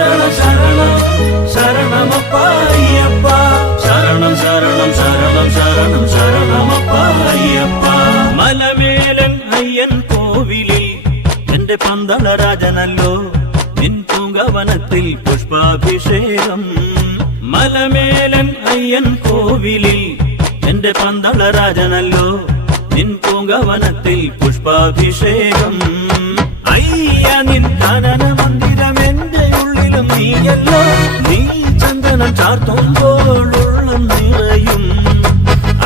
ശരണം ശരണം ശരണമപ്പ അയ്യപ്പ ശരണം ശരണം ശരണം ശരണം ശരണമപ്പ അയ്യപ്പ മലമേലൻ അയ്യൻ കോവിലിൽ എന്റെ പന്തളരാജനല്ലോ നിൻ പൂങ്കവനത്തിൽ പുഷ്പാഭിഷേകം മലമേലൻ അയ്യൻ കോവിലിൽ എന്റെ പന്തളരാജനല്ലോ നിൻ പൂങ്കവനത്തിൽ പുഷ്പാഭിഷേകം അയ്യ നിൻ കാനന മന്ദിരം എന്റെ ഉള്ളിലും നീയല്ലോ നീ ചന്ദനം ചാർത്തുമ്പോൾ ഉള്ളം നിറയും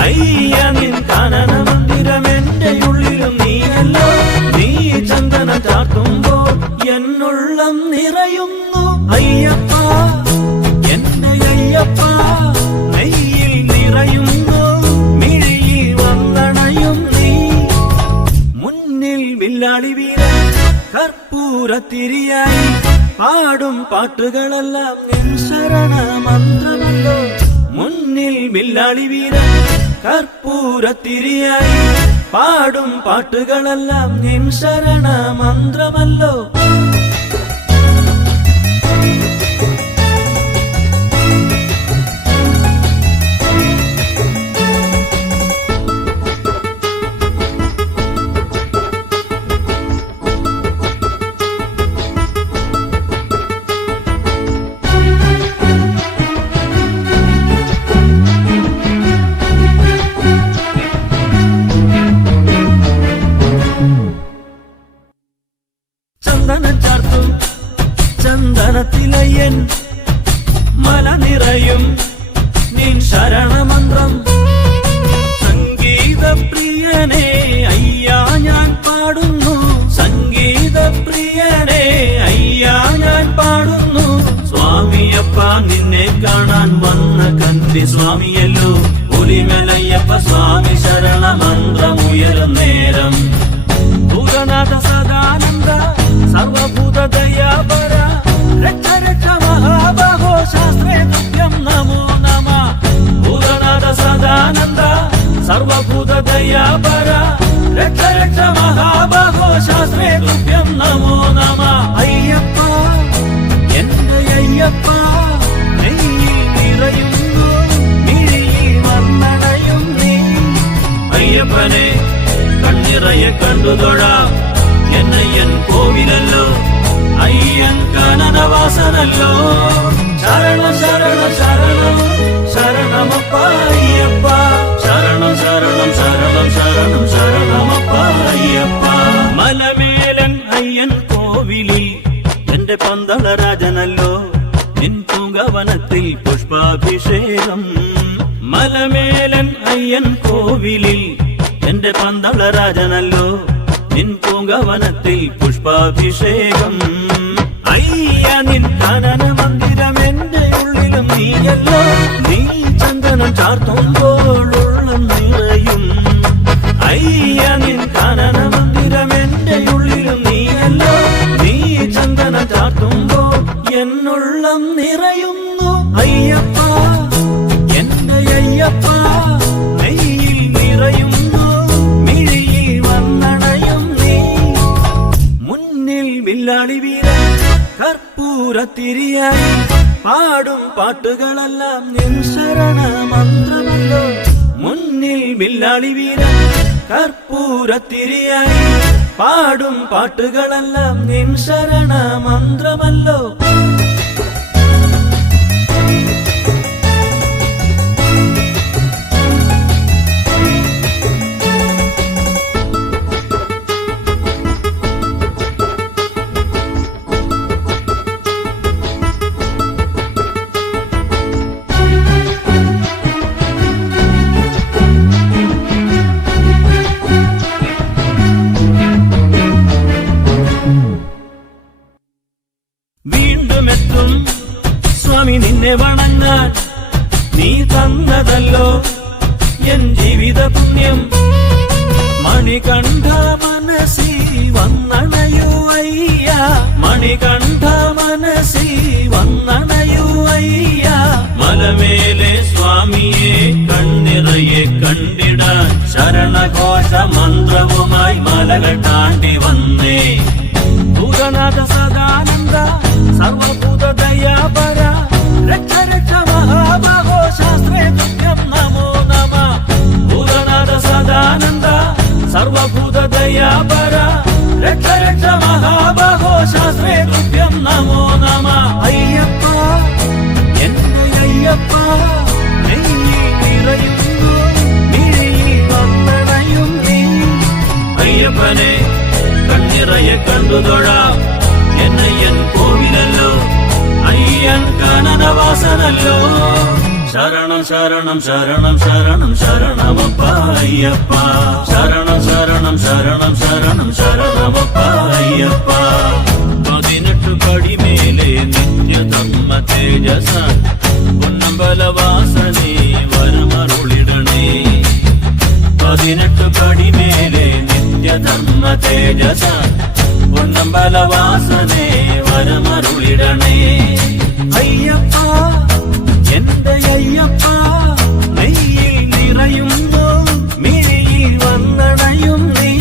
അയ്യ നിൻ കാനന മന്ദിരം എന്റെ ഉള്ളിലും നീയല്ലോ നീ ചന്ദനം ചാർത്തുമ്പോൾ എന്നുള്ളം നിറയുന്നു അയ്യപ്പ എന്റെ അയ്യപ്പ നെയ്യിൽ നിറയുന്നു മിഴിയിൽ വന്നണയും നീ മുന്നിൽ വില്ലാളി വീരൻ കർപ്പൂരത്തിരിയായി പാടും പാട്ടുകളെല്ലാം നിൻ ശരണമന്ത്രമല്ലോ മുന്നിൽ വില്ലാളി വീരൻ കർപ്പൂരത്തിരിയായി പാടും പാട്ടുകളെല്ലാം നിൻ ശരണമന്ത്രമല്ലോ ചന്ദനത്തിലയ്യൻ മല നിറയും നിൻ ശരണമന്ത്രം സംഗീതപ്രിയനെ അയ്യാ ഞാൻ പാടുന്നു സംഗീതപ്രിയനെ അയ്യാ ഞാൻ പാടുന്നു സ്വാമിയപ്പ നിന്നെ കാണാൻ വന്ന കന്തി സ്വാമിയല്ലോ പുലിമലയ്യപ്പ സ്വാമി ശരണമന്ത്രമുയരും നേരം ഭൂതനാഥ സദാനന്ദ സർവഭൂത ദയാപര രക്ഷ രക്ഷ മഹാബാഹോ ശാസ്ത്രേ തുഭ്യം നമോ നമഃ ഭൂതനാഥ സദാനന്ദ സർവഭൂത ദയാപര രക്ഷ രക്ഷ മഹാബാഹോ ശാസ്ത്രേ തുഭ്യം നമോ നമഃ അയ്യപ്പ എന്റെ അയ്യപ്പ നെയ്യിൽ നിറയുന്നു മിഴിയിൽ വന്നണയും നീ അയ്യപ്പനെ കണ്ണിറയെ കണ്ടുതൊഴാം എന്നയ്യൻ കോവിലല്ലോ അയ്യൻ കാനനവാസനല്ലോ ശരണം ശരണം ശരണം ശരണമപ്പ അയ്യപ്പ ശരണം ശരണം ശരണം ശരണം ശരണമപ്പ അയ്യപ്പ മലമേലൻ അയ്യൻ കോവിലിൽ എന്റെ പന്തളരാജനല്ലോ നിൻ പൂങ്കവനത്തിൽ പുഷ്പാഭിഷേകം മലമേലൻ അയ്യൻ കോവിലിൽ എന്റെ പന്തളരാജനല്ലോ നിൻ പൂങ്കവനത്തിൽ പുഷ്പാഭിഷേകം അയ്യ നിൻ കാനന മന്ദിരം എന്റെ ഉള്ളിലും നീയല്ലോ നീ ചന്ദനം ചാർത്തുമ്പോൾ ഉള്ളം നിറയും അയ്യ നിൻ കാനന മന്ദിരം എന്റെ ഉള്ളിലും നീയല്ലോ നീ ചന്ദനം ചാർത്തുമ്പോൾ എന്നുള്ളം നിറയുന്നു അയ്യപ്പ എന്റെ അയ്യപ്പ നെയ്യിൽ നിറയുന്നു മിഴിയിൽ വന്നണയും നീ മുന്നിൽ വില്ലാളി വീരൻ കർപ്പൂരത്തിരിയായി പാടും പാട്ടുകളെല്ലാം നിൻ ശരണമന്ത്രമല്ലോ മുന്നിൽ വില്ലാളി വീരൻ കർപ്പൂരത്തിരിയായി പാടും പാട്ടുകളെല്ലാം നിൻ ശരണമന്ത്രമല്ലോ വീണ്ടുമെത്തും സ്വാമി നിന്നെ വണങ്ങാൻ നീ തന്നതല്ലോ എൻ ജീവിത പുണ്യം മണികണ്ഠ മനസ്സിൽ വന്നണയൂ അയ്യ മണികണ്ഠ മനസ്സിൽ വന്നണയൂ അയ്യ മലമേലെ സ്വാമിയെ കണ്ണിറയെ കണ്ടിടാൻ ശരണഘോഷ മന്ത്രവുമായി മലകൾ താണ്ടി വന്നേ ഭൂതനാഥ സദാനന്ദ സർവഭൂത വന്നല്ലോ. ശരണം ശരണം ശരണം ശരണം ശരണമപ്പ അയ്യപ്പ. ശരണം ശരണം ശരണം ശരണം ശരണമപ്പ അയ്യപ്പ. 18 പടിമേലെ നിത്യധർമ്മ തേജസ പൊന്നമ്പലവാസനേ വരമരുളിടണേ. 18 പടിമേലെ നിത്യധർമ്മ തേജസ പൊന്നമ്പലവാസനേ വരമരുളിടണേ. അയ്യപ്പ എന്റെ അയ്യപ്പ, നെയ്യിൽ നിറയുന്നു മിഴിയിൽ വന്നണയും നീ.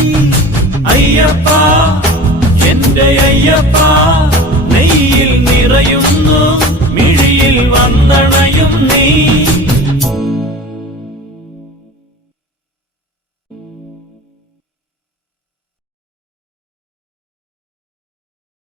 അയ്യപ്പ എന്റെ അയ്യപ്പ, നെയ്യിൽ നിറയുന്നു മിഴിയിൽ വന്നണയും നീ.